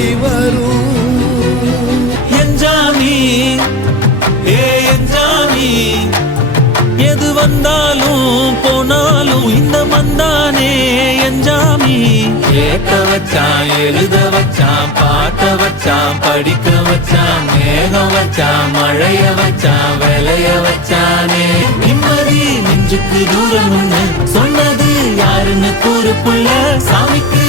தேடி வரும். எஞ்சாமி ஏ எஞ்சாமி எது வந்தாலும் போனாலும் இந்த மந்தானே எஞ்சாமி ஏத்த வச்சான் எழுத வச்சான் பாட்ட வச்சான் படிக்க வச்சான் மேகம் வச்சான் மழைய வச்சான் விளைய வச்சானே. நிம்மதி நெஞ்சுக்கு தூரம் சொன்னது யாருன்னு கூறு புள்ள சாமிக்கு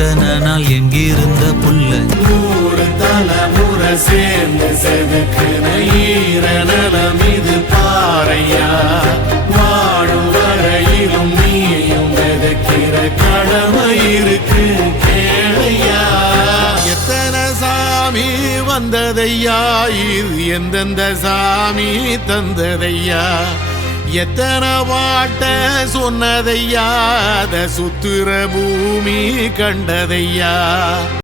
இத்தனை நாள் எங்கிருந்த புல்ல? நூறு தலைமுறை சேர்ந்து செதுக்கு ஈர நலம் இது பாறையா? வாழும் வரையிலும் நீயும் விதைக்கிற கடமை இருக்கு கேளையா? எத்தனை சாமி வந்ததையா? இது எந்தெந்த சாமி தந்ததையா? எத்தனை பாட்ட சொன்னதையா? அத சுத்துற பூமி கண்டதையா?